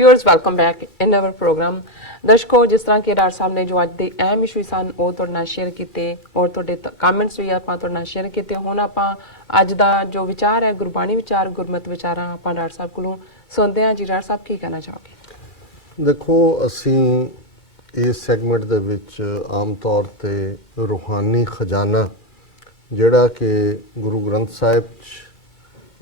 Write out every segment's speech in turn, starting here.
Viewers welcome back in our program. दर्शकों, जिस तरह के डॉक्टर साहब ने जो अज के अहम इशू सन वो तुहाडे नाल शेयर किए और तुहाडे कमेंट्स भी आपां तुहाडे नाल शेयर किए। हुण आपां अज दा जो विचार है गुरबाणी विचार गुरमत विचारां आपां डॉक्टर साहब कोलों सुनदे हां। जी डॉक्टर साहब की कहना चाहोगे? देखो, असीं इस सैगमेंट दे विच आम तौर ते रूहानी खजाना जिहड़ा कि गुरु ग्रंथ साहिब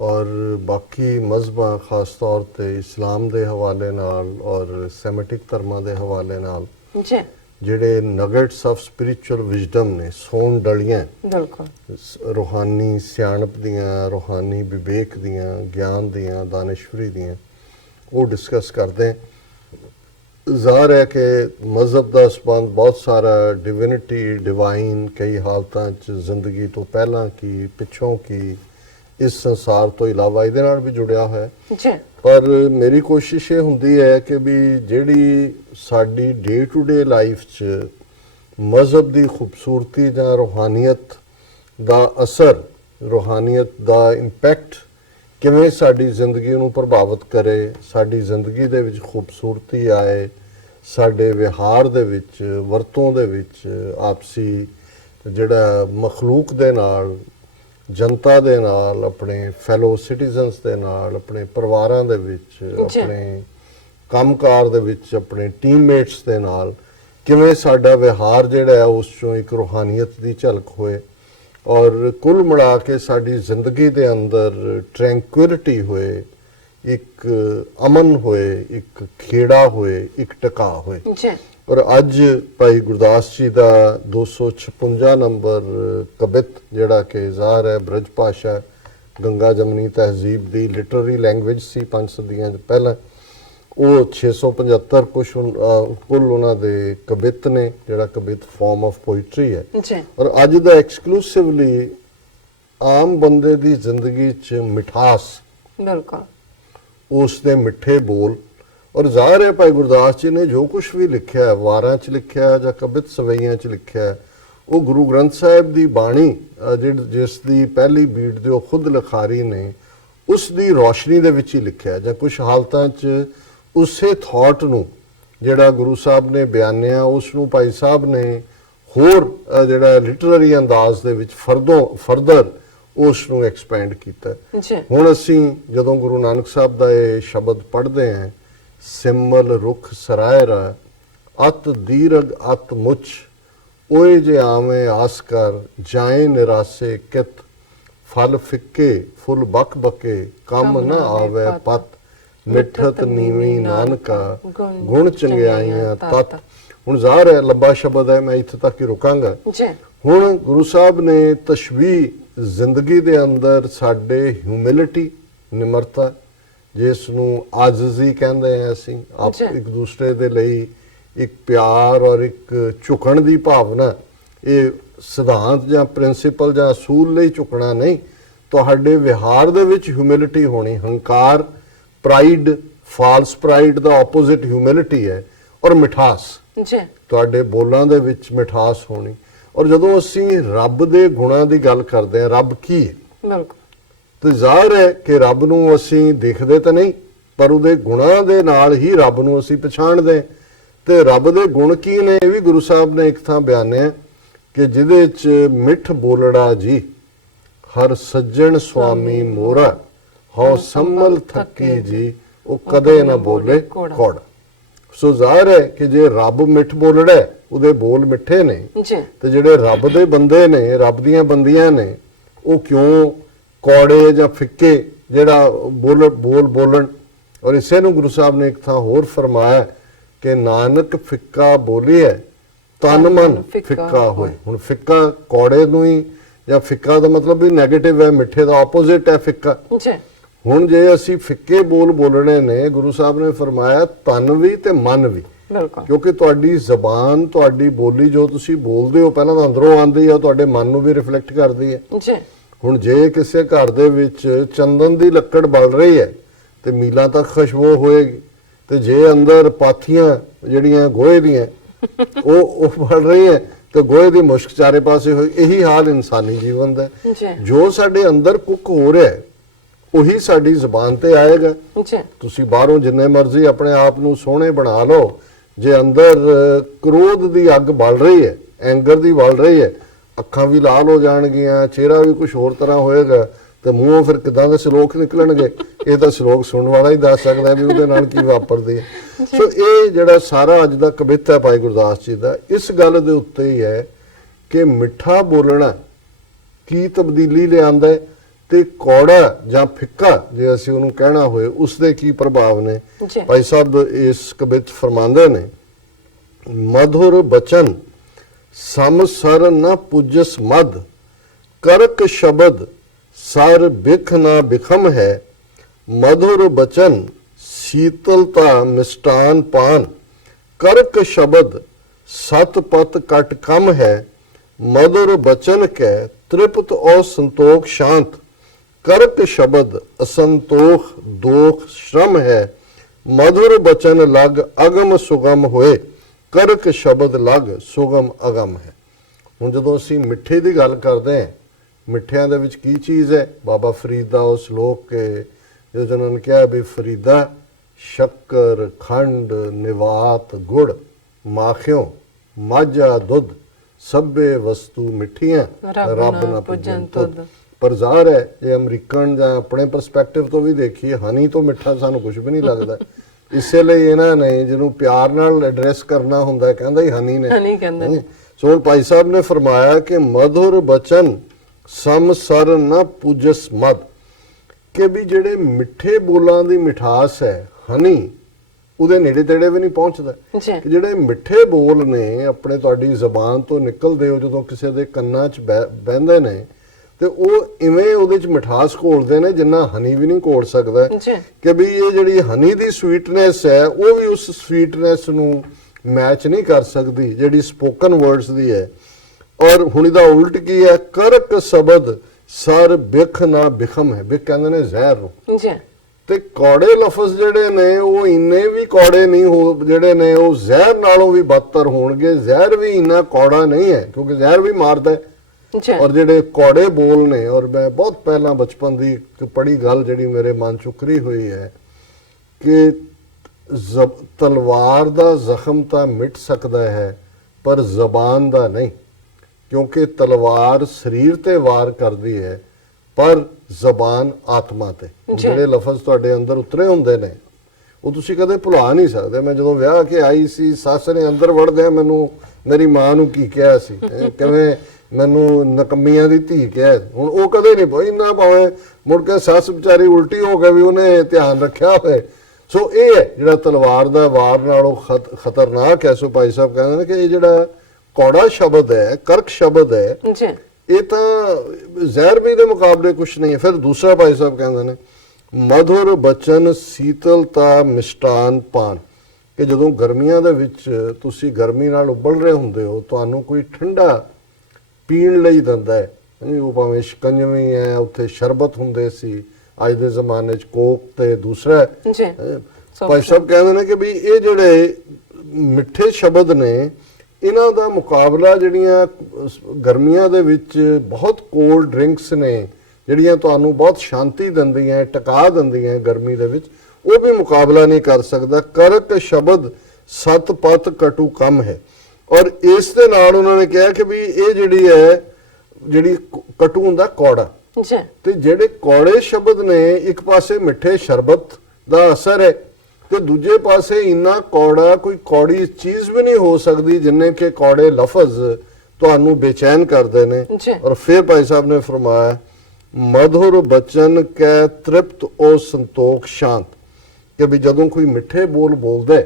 और बाकी मजहबां खास तौर पे इस्लाम के हवाले नाल और सैमेटिक धर्मां के हवाले नाल जिहड़े नगेट्स ऑफ स्पिरिचुअल विजडम ने सोन डलियां रूहानी सियाणप दियां रूहानी विवेक दियां ज्ञान दियां दानिशवरी दियां वो डिस्कस करते हैं। ज़ाहिर है कि मजहब का संबंध बहुत सारा डिविनिटी डिवाइन कई हालतां च जिंदगी तो पहला की पिछों की इस संसार तो इलावा इहदे नाल भी जुड़िया है। पर मेरी कोशिश ये हुंदी है कि भी जिहड़ी साडी डे टू डे लाइफ च मजहब की खूबसूरती जां रूहानियत दा असर रूहानियत दा इंपैक्ट किवें साडी जिंदगी नूं प्रभावित करे, साडी जिंदगी दे विच खूबसूरती आए, साडे विहार दे विच वरतों दे विच आपसी जिहड़ा मखलूक दे नाल जनता दे नाल अपने फैलो सिटीजनस दे नाल अपने परिवारां दे विच अपने कामकार दे विच अपने टीममेट्स दे नाल किवें साडा विहार जिहड़ा है उस चों एक रूहानियत दी झलक होए और कुल मिला के साडी जिंदगी दे अंदर ट्रैंक्विलिटी होए, एक अमन होए, एक खेड़ा होए, एक टिका होए। और अज भाई गुरदास जी का 256 नंबर कबित जिहड़ा कि ज़ाहिर है ब्रज भाषा गंगा जमनी तहजीब की लिटररी लैंग्वेज सी 5 सदियां पहला वो 675 कुछ कुल उन्हां दे कबित ने जिहड़ा कबित फॉर्म ऑफ पोइट्री है। और अज दा एक्सक्लूसिवली आम बंदे दी जिंदगी च मिठास उस दे मिठे बोल और ज़ाहिर है भाई गुरदास जी ने जो कुछ भी लिखा है वारां च लिखा है या कबित सवैयां च लिखा है वो गुरु ग्रंथ साहिब की बाणी जिस दी पहली बीट जो खुद लिखारी ने उस दी रोशनी दे विच ही लिखा है। कुछ हालतां च उसे थॉट नूं जिहड़ा गुरु साहब ने बयानिया उसनूं भाई साहब ने होर जिहड़ा लिटररी अंदाज दे विच फरदर उसनूं एक्सपैंड कीता। हुण असीं जदों गुरु नानक साहब दा ये शब्द पढ़दे हैं, सिमल रुख सरायरा अत दीरघ अत मुच ओए जे आवे आस कर जाए निरासे कित फल फिक्के फुल बक बके कम न आवे पत मिठत नीवी नानका गुण चंगियाइयां तत। हुण ज़ाहिर है लंबा शब्द है, मैं इत्थे तक ही रुकांगा। हुण गुरु साहब ने तशबीह जिंदगी दे अंदर साडे ह्यूमिलिटी निमरता जिस नूं आजिज़ी कहंदे हैं असीं आप एक दूसरे दे लई एक प्यार और एक झुकण दी भावना ये सिद्धांत जां प्रिंसीपल जां असूल लई झुकना नहीं, तुहाडे विहार दे विच ह्यूमिलिटी होनी। हंकार प्राइड फाल्स प्राइड दा ऑपोजिट ह्यूमिलिटी है और मिठास तुहाडे बोलां दे विच मिठास होनी। और जदों असीं रब दे गुणां दी गल करदे हां रब की है तो ज़ाहिर है कि रब नूं असीं देखदे तो नहीं पर उहदे गुणां दे नाल ही रब नूं असीं पछाणदे ते रब दे गुण की ने भी गुरु साहब ने एक थां बयानिया कि जिहदे च मिठ बोलड़ा जी हर सज्जण स्वामी मोरा हौ सम्मल थकी जी वो कदे ना बोले कौड़। सो ज़ाहिर है कि जे रब मिठ बोलड़ा है उहदे बोल मिठे ने ते जिहड़े रब दे बंदे ने रब दियां बंदियां ने वो क्यों कौड़े या फिक्के जिहड़ा बोलन। और इसे नूं गुरु साहब ने एक थां होर फरमाया कि नानक फिक्का बोलिए तन मन फिक्का होए। हुण फिक्का कौड़े नूं ही या फिक्का दा मतलब भी नैगेटिव है, मिठे दा ऑपोजिट है फिक्का। हुण जे असीं फिक्के बोल बोलने ने गुरु साहब ने फरमाया तन भी ते मन भी, क्योंकि तुहाडी जबान तुहाडी बोली जो तुसीं बोलदे हो पहलां तां अंदरों आंदी है तुहाडे मन नूं भी रिफ्लैक्ट करदी है। हुण जे किसी घर दे विच चंदन दी लक्कड़ बल रही है तो मीलों तक खुशबू होएगी ते जे अंदर पाथियां जिहड़ियां गोहे दियां वो बल रही है तो गोहे दी मुश्क चारे पासे होए। यही हाल इंसानी जीवन दा जो साडे अंदर कुक हो रहा है ਉਹੀ ਸਾਡੀ ਜ਼ੁਬਾਨ ਤੇ ਆਏਗਾ। ਜੀ ਤੁਸੀਂ ਬਾਹਰੋਂ ਜਿੰਨੇ ਮਰਜ਼ੀ ਆਪਣੇ ਆਪ ਨੂੰ ਸੋਹਣੇ ਬਣਾ ਲਓ, ਜੇ ਅੰਦਰ ਕ੍ਰੋਧ ਦੀ ਅੱਗ ਬਲ ਰਹੀ ਹੈ, ਐਂਗਰ ਦੀ ਬਲ ਰਹੀ ਹੈ, ਅੱਖਾਂ ਵੀ ਲਾਲ ਹੋ ਜਾਣਗੀਆਂ, ਚਿਹਰਾ ਵੀ ਕੁਝ ਹੋਰ ਤਰ੍ਹਾਂ ਹੋਏਗਾ, ਤੇ ਮੂੰਹੋਂ ਫਿਰ ਕਿਦਾਂ ਦੇ ਸ਼ਲੋਕ ਨਿਕਲਣਗੇ, ਇਹ ਤਾਂ ਸ਼ਲੋਕ ਸੁਣਨ ਵਾਲਾ ਹੀ ਦੱਸ ਸਕਦਾ ਵੀ ਉਹਦੇ ਨਾਲ ਕੀ ਵਾਪਰਦੀ ਹੈ। ਸੋ ਇਹ ਜਿਹੜਾ ਸਾਰਾ ਅੱਜ ਦਾ ਕਵਿਤਾ ਹੈ ਭਾਈ ਗੁਰਦਾਸ ਜੀ ਦਾ, ਇਸ ਗੱਲ ਦੇ ਉੱਤੇ ਹੀ ਹੈ ਕਿ ਮਿੱਠਾ ਬੋਲਣਾ ਕੀ ਤਬਦੀਲੀ ਲਿਆਂਦਾ ਹੈ, ਤੇ ਕੌੜਾ ਜਾਂ ਫਿੱਕਾ ਜੇ ਅਸੀਂ ਉਹਨੂੰ ਕਹਿਣਾ ਹੋਏ ਉਸ ਦੇ ਕੀ ਪ੍ਰਭਾਵ ਨੇ। ਜੀ। ਭਾਈ ਸਾਹਿਬ ਇਸ ਕਵਿਤ ਫਰਮਾਉਂਦੇ ਨੇ, ਮਧੁਰ ਬਚਨ ਸਮ ਸਰ ਨ ਪੁਜਸ ਮਦ, ਕਰਕ ਸ਼ਬਦ ਸਰ ਬਿਖ ਨਾ ਬਿਖਮ ਹੈ, ਮਧੁਰ ਬਚਨ ਸੀਤਲਤਾ ਮਿਸ਼ਟਾਨ ਪਾਨ, ਕਰਕ ਸ਼ਬਦ ਸਤ ਪਤ ਕਟ ਕਮ ਹੈ, ਮਧੁਰ ਬਚਨ ਕੈ ਤ੍ਰਿਪਤ ਔ ਸੰਤੋਖ ਸ਼ਾਂਤ, ਕਰਕ ਸ਼ਬਦ ਅਸੰਤੋਖ ਦੋਖ ਸ਼ਰਮ ਹੈ, ਮਧੁਰ ਬਚਨ ਲਗ ਅਗਮ ਸੁਗਮ ਹੋਏ, ਕਰਕ ਸ਼ਬਦ ਲਗ ਸੁਗਮ ਅਗਮ ਹੈ। ਹੁਣ ਜਦੋਂ ਅਸੀਂ ਮਿੱਠੇ ਦੀ ਗੱਲ ਕਰਦੇ ਹਾਂ, ਮਿੱਠਿਆਂ ਦੇ ਵਿੱਚ ਕੀ ਚੀਜ਼ ਹੈ? ਬਾਬਾ ਫਰੀਦ ਦਾ ਉਹ ਸ਼ਲੋਕ ਕੇ ਜਿਹਦੇ ਉਹਨਾਂ ਨੇ ਕਿਹਾ ਵੀ ਫਰੀਦਾ ਸ਼ੱਕਰ ਖੰਡ ਨਿਵਾਤ ਗੁੜ ਮਾਖਿਓ ਮਾਝਾ ਦੁੱਧ ਸਭੇ ਵਸਤੂ ਮਿੱਠੀਆਂ ਰੱਬ ਨਾ ਪੁੱਜਨ ਤੁਧ। ਪਰ ਜ਼ਾਹਰ ਹੈ ਜੇ ਅਮਰੀਕਨ ਜਾਂ ਆਪਣੇ ਪਰਸਪੈਕਟਿਵ ਤੋਂ ਵੀ ਦੇਖੀਏ, ਹਨੀ ਤੋਂ ਮਿੱਠਾ ਸਾਨੂੰ ਕੁਝ ਵੀ ਨਹੀਂ ਲੱਗਦਾ। ਇਸੇ ਲਈ ਇਹਨਾਂ ਨੇ ਜਿਹਨੂੰ ਪਿਆਰ ਨਾਲ ਐਡਰੈਸ ਕਰਨਾ ਹੁੰਦਾ ਕਹਿੰਦਾ ਹੀ ਹਨੀ ਨੇ, ਹਨੀ ਕਹਿੰਦੇ ਨੇ। ਸੋ ਹੁਣ ਭਾਈ ਸਾਹਿਬ ਨੇ ਫਰਮਾਇਆ ਕਿ ਮਧੁਰ ਬਚਨ ਸਮ ਸਰ ਨ ਪੂਜਸ ਮਦ, ਕਿ ਵੀ ਜਿਹੜੇ ਮਿੱਠੇ ਬੋਲਾਂ ਦੀ ਮਿਠਾਸ ਹੈ, ਹਨੀ ਉਹਦੇ ਨੇੜੇ ਤੇੜੇ ਵੀ ਨਹੀਂ ਪਹੁੰਚਦਾ। ਜੀ ਕਿ ਜਿਹੜੇ ਮਿੱਠੇ ਬੋਲ ਨੇ ਆਪਣੇ ਤੁਹਾਡੀ ਜ਼ਬਾਨ ਤੋਂ ਨਿਕਲਦੇ ਹੋ ਜਦੋਂ ਕਿਸੇ ਦੇ ਕੰਨਾਂ 'ਚ ਬਹਿੰਦੇ ਨੇ, ਤੇ ਉਹ ਇਵੇਂ ਉਹਦੇ 'ਚ ਮਿਠਾਸ ਘੋਲਦੇ ਨੇ ਜਿੰਨਾ ਹਨੀ ਵੀ ਨਹੀਂ ਘੋਲ ਸਕਦਾ। ਜੀ ਕਿ ਵੀ ਇਹ ਜਿਹੜੀ ਹਨੀ ਦੀ ਸਵੀਟਨੈਸ ਹੈ ਉਹ ਵੀ ਉਸ ਸਵੀਟਨੈਸ ਨੂੰ ਮੈਚ ਨਹੀਂ ਕਰ ਸਕਦੀ ਜਿਹੜੀ ਸਪੋਕਨ ਵਰਡਸ ਦੀ ਹੈ। ਔਰ ਹੁਣ ਇਹਦਾ ਉਲਟ ਕੀ ਹੈ? ਕਰਕ ਸ਼ਬਦ ਸਰ ਬਿਖ ਨਾ ਬਿਖਮ ਹੈ, ਬਿਖ ਕਹਿੰਦੇ ਨੇ ਜ਼ਹਿਰ ਨੂੰ। ਜੀ ਤੇ ਕੌੜੇ ਲਫ਼ਜ਼ ਜਿਹੜੇ ਨੇ ਉਹ ਇੰਨੇ ਵੀ ਕੌੜੇ ਨਹੀਂ ਹੋ, ਜਿਹੜੇ ਨੇ ਉਹ ਜ਼ਹਿਰ ਨਾਲੋਂ ਵੀ ਬਦਤਰ ਹੋਣਗੇ। ਜ਼ਹਿਰ ਵੀ ਇੰਨਾ ਕੌੜਾ ਨਹੀਂ ਹੈ ਕਿਉਂਕਿ ਜ਼ਹਿਰ ਵੀ ਮਾਰਦਾ ਹੈ। ਜੀ ਔਰ ਜਿਹੜੇ ਕੌੜੇ ਬੋਲ ਨੇ, ਔਰ ਮੈਂ ਬਹੁਤ ਪਹਿਲਾਂ ਬਚਪਨ ਦੀ ਇੱਕ ਪੜ੍ਹੀ ਗੱਲ ਜਿਹੜੀ ਮੇਰੇ ਮਨ 'ਚ ਉਕਰੀ ਹੋਈ ਹੈ ਕਿ ਤਲਵਾਰ ਦਾ ਜ਼ਖਮ ਤਾਂ ਮਿਟ ਸਕਦਾ ਹੈ ਪਰ ਜ਼ਬਾਨ ਦਾ ਨਹੀਂ, ਕਿਉਂਕਿ ਤਲਵਾਰ ਸਰੀਰ ਤੇ ਵਾਰ ਕਰਦੀ ਹੈ ਪਰ ਜ਼ਬਾਨ ਆਤਮਾ ਤੇ। ਜਿਹੜੇ ਲਫ਼ਜ਼ ਤੁਹਾਡੇ ਅੰਦਰ ਉਤਰੇ ਹੁੰਦੇ ਨੇ ਉਹ ਤੁਸੀਂ ਕਦੇ ਭੁਲਾ ਨਹੀਂ ਸਕਦੇ। ਮੈਂ ਜਦੋਂ ਵਿਆਹ ਕੇ ਆਈ ਸੀ, ਸੱਸ ਨੇ ਅੰਦਰ ਵੜਦਿਆਂ ਮੈਨੂੰ ਮੇਰੀ ਮਾਂ ਨੂੰ ਕੀ ਕਿਹਾ ਸੀ, ਕਿਵੇਂ ਮੈਨੂੰ ਨਕਮੀਆਂ ਦੀ ਧੀ ਕਿਹਾ। ਹੁਣ ਉਹ ਕਦੇ ਨਹੀਂ ਪਈ ਨਾ, ਭਾਵੇਂ ਮੁੜ ਕੇ ਸੱਸ ਵਿਚਾਰੀ ਉਲਟੀ ਹੋ ਕੇ ਵੀ ਉਹਨੇ ਧਿਆਨ ਰੱਖਿਆ ਹੋਵੇ। ਸੋ ਇਹ ਹੈ ਜਿਹੜਾ ਤਲਵਾਰ ਦਾ ਵਾਰ ਨਾਲੋਂ ਖਤਰਨਾਕ ਹੈ। ਸੋ ਭਾਈ ਸਾਹਿਬ ਕਹਿੰਦੇ ਨੇ ਕਿ ਇਹ ਜਿਹੜਾ ਕੌੜਾ ਸ਼ਬਦ ਹੈ, ਕਰਕ ਸ਼ਬਦ ਹੈ, ਜੀ ਇਹ ਤਾਂ ਜ਼ਹਿਰ ਵੀ ਦੇ ਮੁਕਾਬਲੇ ਕੁਛ ਨਹੀਂ ਹੈ। ਫਿਰ ਦੂਸਰਾ ਭਾਈ ਸਾਹਿਬ ਕਹਿੰਦੇ ਨੇ ਮਧੁਰ ਬਚਨ ਸੀਤਲਤਾ ਮਿਸ਼ਟਾਨ ਪਾਨ, ਕਿ ਜਦੋਂ ਗਰਮੀਆਂ ਦੇ ਵਿੱਚ ਤੁਸੀਂ ਗਰਮੀ ਨਾਲ ਉਬਲ ਰਹੇ ਹੁੰਦੇ ਹੋ, ਤੁਹਾਨੂੰ ਕੋਈ ਠੰਡਾ ਪੀਣ ਲਈ ਦਿੰਦਾ ਹੈ, ਉਹ ਭਾਵੇਂ ਸ਼ਿਕੰਜਵੀ ਹੈ, ਉੱਥੇ ਸ਼ਰਬਤ ਹੁੰਦੇ ਸੀ, ਅੱਜ ਦੇ ਜ਼ਮਾਨੇ 'ਚ ਕੋਕ ਤੇ ਦੂਸਰਾ ਜੀ ਭਾਈ ਸਾਹਿਬ ਕਹਿੰਦੇ ਨੇ ਕਿ ਵੀ ਇਹ ਜਿਹੜੇ ਮਿੱਠੇ ਸ਼ਬਦ ਨੇ ਇਹਨਾਂ ਦਾ ਮੁਕਾਬਲਾ ਜਿਹੜੀਆਂ ਗਰਮੀਆਂ ਦੇ ਵਿੱਚ ਬਹੁਤ ਕੋਲਡ ਡਰਿੰਕਸ ਨੇ ਜਿਹੜੀਆਂ ਤੁਹਾਨੂੰ ਬਹੁਤ ਸ਼ਾਂਤੀ ਦਿੰਦੀਆਂ, ਟਿਕਾ ਦਿੰਦੀਆਂ ਗਰਮੀ ਦੇ ਵਿੱਚ, ਉਹ ਵੀ ਮੁਕਾਬਲਾ ਨਹੀਂ ਕਰ ਸਕਦਾ। ਕਰਕ ਸ਼ਬਦ ਸਤ ਪਤ ਕਟੂ ਕਮ ਹੈ। ਔਰ ਇਸ ਦੇ ਨਾਲ ਉਹਨਾਂ ਨੇ ਕਿਹਾ ਕਿ ਵੀ ਇਹ ਜਿਹੜੀ ਹੈ, ਜਿਹੜੀ ਕਟੂ ਹੁੰਦਾ ਕੌੜਾ, ਜੀ ਤੇ ਜਿਹੜੇ ਕੌੜੇ ਸ਼ਬਦ ਨੇ ਇੱਕ ਪਾਸੇ ਮਿੱਠੇ ਸ਼ਰਬਤ ਦਾ ਅਸਰ ਹੈ ਤੇ ਦੂਜੇ ਪਾਸੇ ਇੰਨਾ ਕੌੜਾ ਕੋਈ ਕੌੜੀ ਚੀਜ਼ ਵੀ ਨਹੀਂ ਹੋ ਸਕਦੀ ਜਿੰਨੇ ਕਿ ਕੌੜੇ ਲਫ਼ਜ਼ ਤੁਹਾਨੂੰ ਬੇਚੈਨ ਕਰਦੇ ਨੇ। ਔਰ ਫਿਰ ਭਾਈ ਸਾਹਿਬ ਨੇ ਫਰਮਾਇਆ ਮਧੁਰ ਬਚਨ ਕੈ ਤ੍ਰਿਪਤ ਔ ਸੰਤੋਖ ਸ਼ਾਂਤ, ਕਿ ਵੀ ਜਦੋਂ ਕੋਈ ਮਿੱਠੇ ਬੋਲ ਬੋਲਦਾ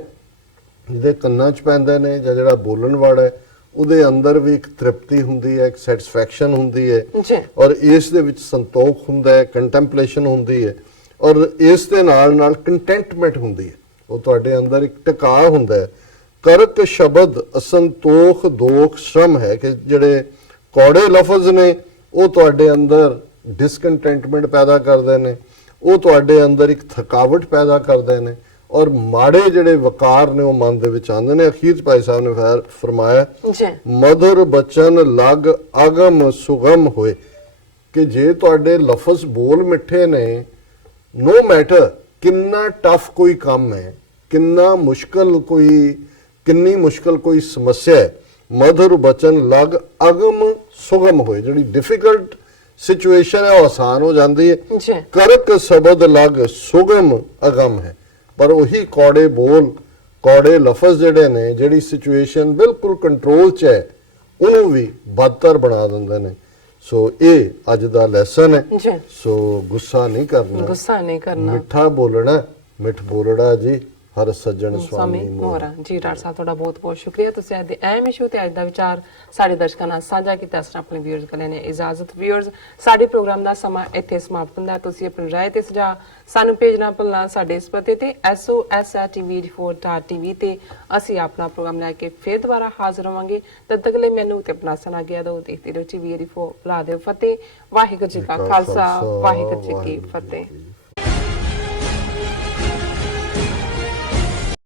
ਜਿਹਦੇ ਕੰਨਾਂ 'ਚ ਪੈਂਦੇ ਨੇ ਜਾਂ ਜਿਹੜਾ ਬੋਲਣ ਵਾਲਾ ਹੈ ਉਹਦੇ ਅੰਦਰ ਵੀ ਇੱਕ ਤ੍ਰਿਪਤੀ ਹੁੰਦੀ ਹੈ, ਇੱਕ ਸੈਟੀਸਫੈਕਸ਼ਨ ਹੁੰਦੀ ਹੈ, ਔਰ ਇਸ ਦੇ ਵਿੱਚ ਸੰਤੋਖ ਹੁੰਦਾ ਹੈ, ਕੰਟੈਂਪਲੇਸ਼ਨ ਹੁੰਦੀ ਹੈ, ਔਰ ਇਸ ਦੇ ਨਾਲ ਨਾਲ ਕੰਟੈਂਟਮੈਂਟ ਹੁੰਦੀ ਹੈ। ਉਹ ਤੁਹਾਡੇ ਅੰਦਰ ਇੱਕ ਟਿਕਾਅ ਹੁੰਦਾ ਹੈ। ਕਰਕ ਸ਼ਬਦ ਅਸੰਤੋਖ ਦੋਖ ਸ਼ਰਮ ਹੈ, ਕਿ ਜਿਹੜੇ ਕੌੜੇ ਲਫ਼ਜ਼ ਨੇ ਉਹ ਤੁਹਾਡੇ ਅੰਦਰ ਡਿਸਕੰਟੈਂਟਮੈਂਟ ਪੈਦਾ ਕਰਦੇ ਨੇ, ਉਹ ਤੁਹਾਡੇ ਅੰਦਰ ਇੱਕ ਥਕਾਵਟ ਪੈਦਾ ਕਰਦੇ ਨੇ, ਔਰ ਮਾੜੇ ਜਿਹੜੇ ਵਕਾਰ ਨੇ ਉਹ ਮਨ ਦੇ ਵਿੱਚ ਆਉਂਦੇ ਨੇ। ਅਖੀਰ 'ਚ ਭਾਈ ਸਾਹਿਬ ਨੇ ਫਰਮਾਇਆ ਮਧੁਰ ਬਚਨ ਲਗ ਅਗਮ ਸੁਗਮ ਹੋਏ, ਕਿ ਜੇ ਤੁਹਾਡੇ ਲਫ਼ਜ਼ ਬੋਲ ਮਿੱਠੇ ਨੇ ਨੋ ਮੈਟਰ ਕਿੰਨਾ ਟਫ ਕੋਈ ਕੰਮ ਹੈ, ਕਿੰਨੀ ਮੁਸ਼ਕਲ ਕੋਈ ਸਮੱਸਿਆ ਹੈ, ਮਧੁਰ ਬਚਨ ਲਗ ਅਗਮ ਸੁਗਮ ਹੋਏ। ਜਿਹੜੀ ਡਿਫਿਕਲਟ ਸਿਚੁਏਸ਼ਨ ਹੈ ਉਹ ਆਸਾਨ ਹੋ ਜਾਂਦੀ ਹੈ। ਜੀ ਕਰਕ ਸ਼ਬਦ ਲਗ ਸੁਗਮ ਅਗਮ ਹੈ। ਪਰ ਉਹੀ ਕੌੜੇ ਬੋਲ, ਕੌੜੇ ਲਫ਼ਜ਼ ਜਿਹੜੇ ਨੇ, ਜਿਹੜੀ ਸਿਚੁਏਸ਼ਨ ਬਿਲਕੁਲ ਕੰਟਰੋਲ 'ਚ ਹੈ ਉਹਨੂੰ ਵੀ ਬਦਤਰ ਬਣਾ ਦਿੰਦੇ ਨੇ। ਸੋ ਇਹ ਅੱਜ ਦਾ ਲੈਸਨ ਹੈ। ਜੀ ਸੋ ਗੁੱਸਾ ਨਹੀਂ ਕਰਨਾ, ਗੁੱਸਾ ਨਹੀਂ ਕਰਨਾ, ਮਿੱਠਾ ਬੋਲਣਾ, ਮਿੱਠ ਬੋਲੜਾ ਜੀ ਹਰ ਸੱਜਣ ਸਵਾਮੀ ਸੁਆਮੀ ਮੋਹਰਾ। ਮੋਹਰਾ। ਜੀ ਡਾਕਟਰ ਸਾਹਿਬ ਤੁਹਾਡਾ ਬਹੁਤ ਬਹੁਤ ਸ਼ੁਕਰੀਆ, ਤੁਸੀਂ ਅੱਜ ਦੇ ਅਹਿਮ ਇਸ਼ੂ ਤੇ ਅੱਜ ਦਾ ਵਿਚਾਰ ਸਾਡੇ ਦਰਸ਼ਕਾਂ ਨਾਲ ਸਾਂਝਾ ਕੀਤਾ। ਅਸਾਂ ਆਪਣੇ ਵਿਊਅਰਸ ਕੋਲ ਨੇ ਇਜਾਜ਼ਤ। ਵਿਊਅਰਸ, ਸਾਡੇ ਪ੍ਰੋਗਰਾਮ ਦਾ ਸਮਾਂ ਇੱਥੇ ਸਮਾਪਤ ਹੁੰਦਾ। ਤੁਸੀਂ ਆਪਣੀ ਰਾਏ ਤੇ ਸੁਝਾਅ ਸਾਨੂੰ ਭੇਜਣਾ ਭੁੱਲਣਾ ਸਾਡੇ ਇਸ ਪਤੇ ਤੇ sos@tv4.tv ਤੇ ਅਸੀਂ ਆਪਣਾ ਪ੍ਰੋਗਰਾਮ ਲੈ ਕੇ ਫਿਰ ਦੁਬਾਰਾ ਹਾਜ਼ਰ ਹੋਵਾਂਗੇ। ਤਦ ਤੱਕ ਲਈ ਮੈਨੂੰ ਤੇ ਆਪਣਾ ਸੁਣਾ ਗਿਆ ਦੋ ਦੇਖਦੇ ਰਹੋ TV4 ਲਾ ਦਿਓ ਫਤਿਹ। ਵਾਹਿਗੁਰੂ ਜੀ ਕਾ ਖਾਲਸਾ, ਵਾਹਿਗੁਰੂ ਜੀ ਕੀ ਫਤਿਹ।